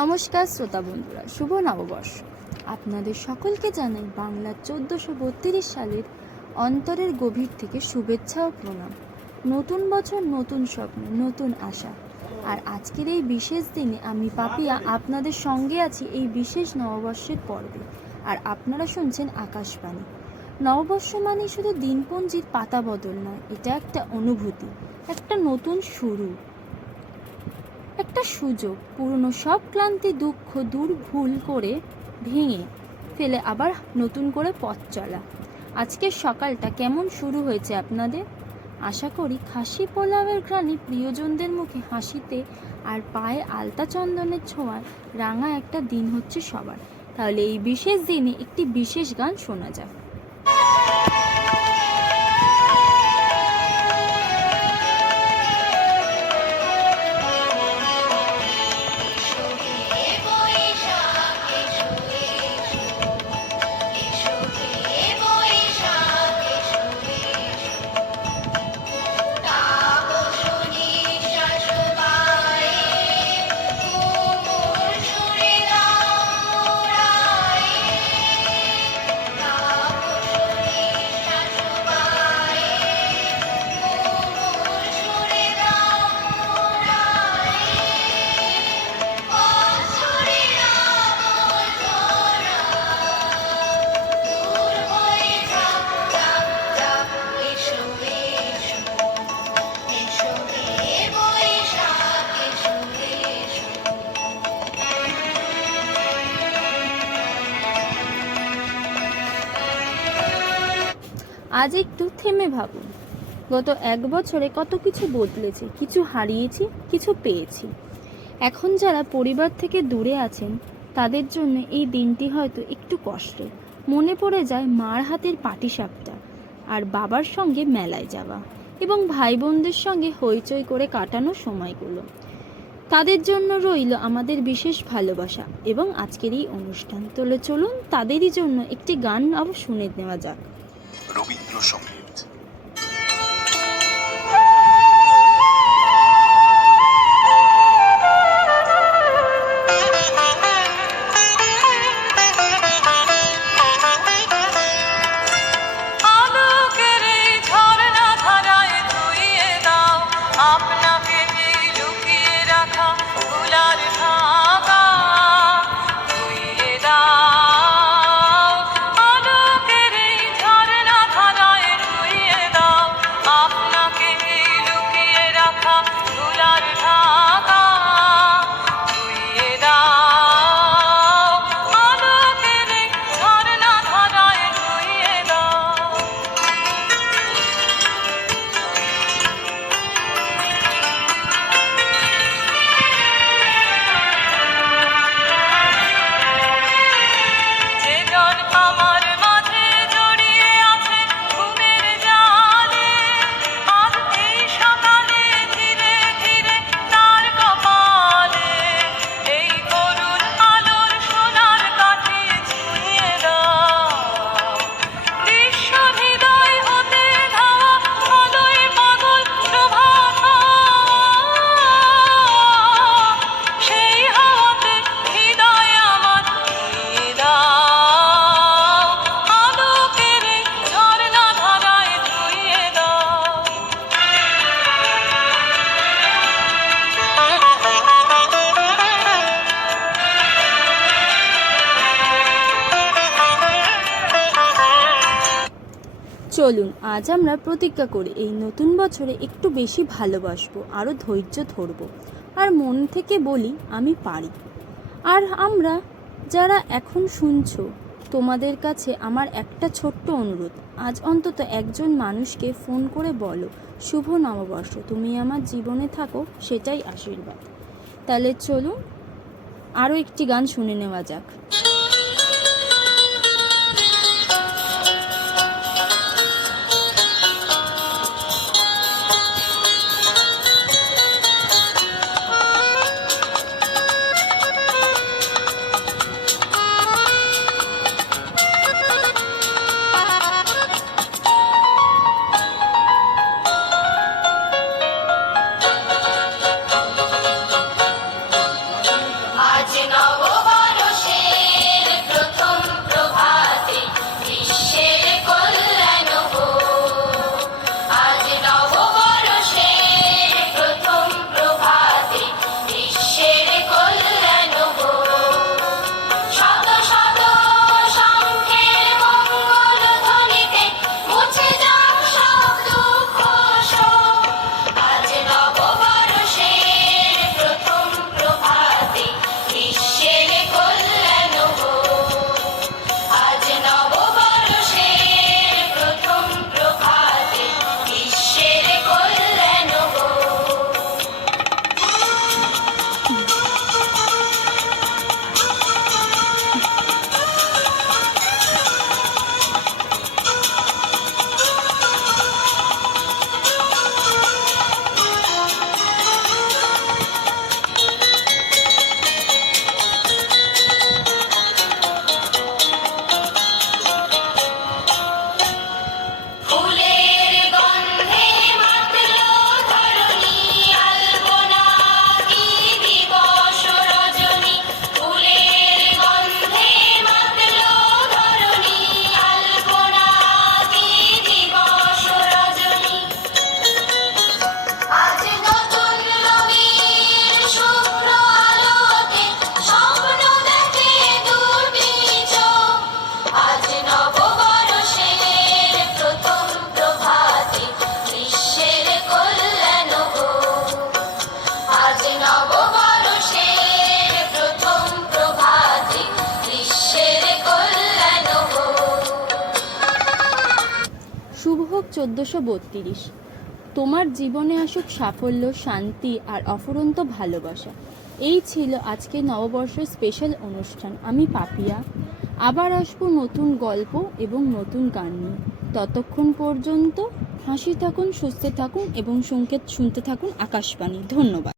নমস্কার শ্রোতা বন্ধুরা, শুভ নববর্ষ। আপনাদের সকলকে জানাই বাংলার 1432 সালের অন্তরের গভীর থেকে শুভেচ্ছা ও প্রণাম। নতুন বছর, নতুন স্বপ্ন, নতুন আশা। আর আজকের এই বিশেষ দিনে আমি পাপিয়া আপনাদের সঙ্গে আছি এই বিশেষ নববর্ষের পর্বে। আর আপনারা শুনছেন আকাশবাণী। নববর্ষ মানে শুধু দিনপঞ্জির পাতা বদল নয়, এটা একটা অনুভূতি, একটা নতুন শুরু, একটা সুযোগ পুরনো সব ক্লান্তি দুঃখ দূর ভুল করে ভেঙে ফেলে আবার নতুন করে পথ চলা। আজকের সকালটা কেমন শুরু হয়েছে আপনাদের? আশা করি খাসি পোলাওয়ের ঘ্রাণে, প্রিয়জনদের মুখে হাসিতে আর পায়ে আলতা চন্দনের ছোঁয়ায় রাঙা একটা দিন হচ্ছে সবার। তাহলে এই বিশেষ দিনে একটি বিশেষ গান শোনা যাক। আজ একটু থেমে ভাবুন, গত এক বছরে কত কিছু বদলেছে, কিছু হারিয়েছি, কিছু পেয়েছি। এখন যারা পরিবার থেকে দূরে আছেন তাদের জন্য এই দিনটি হয়তো একটু কষ্টের। মনে পড়ে যায় মার হাতের পাটিসাপটা, আর বাবার সঙ্গে মেলায় যাওয়া, এবং ভাই বোনদের সঙ্গে হইচই করে কাটানো সময়গুলো। তাদের জন্য রইল আমাদের বিশেষ ভালোবাসা এবং আজকের এই অনুষ্ঠান। তাহলে চলুন তাদেরই জন্য একটি গান আবার শুনে নেওয়া যাক। রবীন্দ্রসঙ্গীত। চলুন আজ আমরা প্রতিজ্ঞা করি এই নতুন বছরে একটু বেশি ভালোবাসবো, আরও ধৈর্য ধরব, আর মন থেকে বলি আমি পারি। আর আমরা যারা এখন শুনছো, তোমাদের কাছে আমার একটা ছোট্ট অনুরোধ, আজ অন্তত একজন মানুষকে ফোন করে বলো শুভ নববর্ষ, তুমি আমার জীবনে থাকো, সেটাই আশীর্বাদ। তাহলে চলুন আরও একটি গান শুনে নেওয়া যাক। আজ 1432। তোমার জীবনে আসুক সাফল্য, শান্তি আর অফুরন্ত ভালোবাসা। এই ছিল আজকে নববর্ষের স্পেশাল অনুষ্ঠান। আমি পাপিয়া। আবার আসবো নতুন গল্প এবং নতুন গান নিয়ে। ততক্ষণ পর্যন্ত হাসি থাকুন, সুস্থ থাকুন এবং সংকেত শুনতে থাকুন আকাশবাণী। ধন্যবাদ।